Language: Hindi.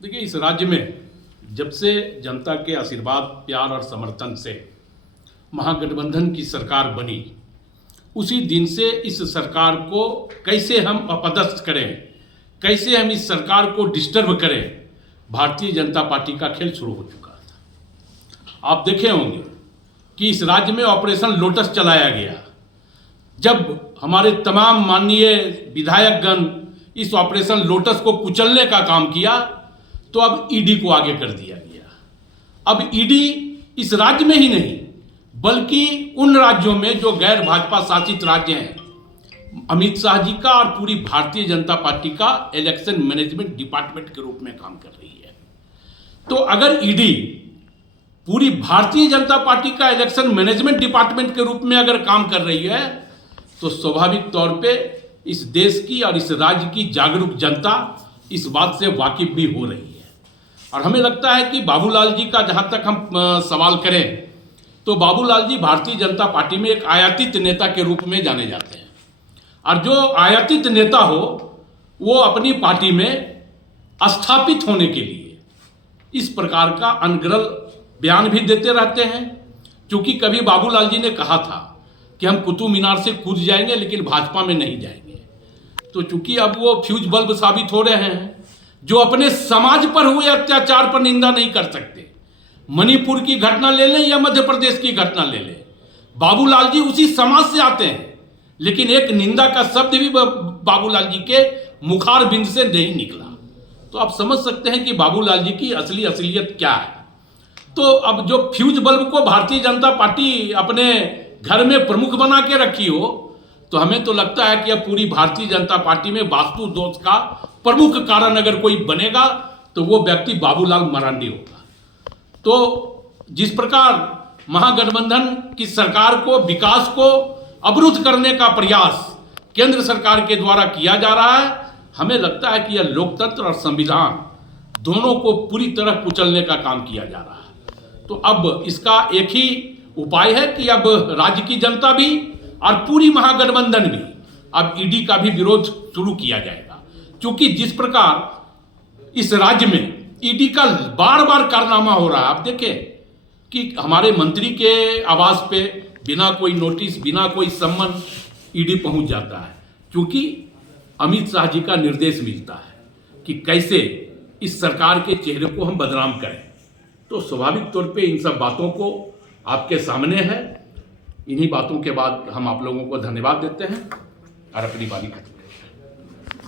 देखिए, इस राज्य में जब से जनता के आशीर्वाद, प्यार और समर्थन से महागठबंधन की सरकार बनी, उसी दिन से इस सरकार को कैसे हम अपदस्थ करें, कैसे हम इस सरकार को डिस्टर्ब करें, भारतीय जनता पार्टी का खेल शुरू हो चुका था। आप देखे होंगे कि इस राज्य में ऑपरेशन लोटस चलाया गया। जब हमारे तमाम माननीय विधायकगण इस ऑपरेशन लोटस को कुचलने का काम किया, तो अब ईडी को आगे कर दिया गया। अब ईडी इस राज्य में ही नहीं बल्कि उन राज्यों में जो गैर भाजपा शासित राज्य हैं, अमित शाह जी का और पूरी भारतीय जनता पार्टी का इलेक्शन मैनेजमेंट डिपार्टमेंट के रूप में काम कर रही है। तो अगर ईडी पूरी भारतीय जनता पार्टी का इलेक्शन मैनेजमेंट डिपार्टमेंट के रूप में अगर काम कर रही है, तो स्वाभाविक तौर पे इस देश की और इस राज्य की जागरूक जनता इस बात से वाकिफ भी हो रही है। और हमें लगता है कि बाबूलाल जी का जहां तक हम सवाल करें, तो बाबूलाल जी भारतीय जनता पार्टी में एक आयातित नेता के रूप में जाने जाते हैं। और जो आयातित नेता हो, वो अपनी पार्टी में स्थापित होने के लिए इस प्रकार का अनगढ़ बयान भी देते रहते हैं। क्योंकि कभी बाबूलाल जी ने कहा था कि हम कुतुब मीनार से कूद जाएंगे लेकिन भाजपा में नहीं जाएंगे। तो चूंकि अब वो फ्यूज बल्ब साबित हो रहे हैं, जो अपने समाज पर हुए अत्याचार पर निंदा नहीं कर सकते। मणिपुर की घटना ले लें या मध्य प्रदेश की घटना ले लें, बाबूलाल जी उसी समाज से आते हैं, लेकिन एक निंदा का शब्द भी बाबूलाल जी के मुखार बिंद से नहीं निकला। तो आप समझ सकते हैं कि बाबूलाल जी की असली असलियत क्या है। तो अब जो फ्यूज बल्ब को भारतीय जनता पार्टी अपने घर में प्रमुख बना के रखी हो, तो हमें तो लगता है कि अब पूरी भारतीय जनता पार्टी में वास्तु दोष का प्रमुख कारण अगर कोई बनेगा तो वो व्यक्ति बाबूलाल मरांडी होगा। तो जिस प्रकार महागठबंधन की सरकार को, विकास को अवरुद्ध करने का प्रयास केंद्र सरकार के द्वारा किया जा रहा है, हमें लगता है कि यह लोकतंत्र और संविधान दोनों को पूरी तरह कुचलने का काम किया जा रहा है। तो अब इसका एक ही उपाय है कि अब राज्य की जनता भी और पूरी महागठबंधन भी अब ईडी का भी विरोध शुरू किया जाएगा। क्योंकि जिस प्रकार इस राज्य में ईडी का बार बार कारनामा हो रहा है, आप देखें कि हमारे मंत्री के आवास पे बिना कोई नोटिस, बिना कोई सम्मन ईडी पहुंच जाता है। क्योंकि अमित शाह जी का निर्देश मिलता है कि कैसे इस सरकार के चेहरे को हम बदनाम करें। तो स्वाभाविक तौर पे इन सब बातों को आपके सामने है। इन्हीं बातों के बाद हम आप लोगों को धन्यवाद देते हैं और अपनी बात खत्म।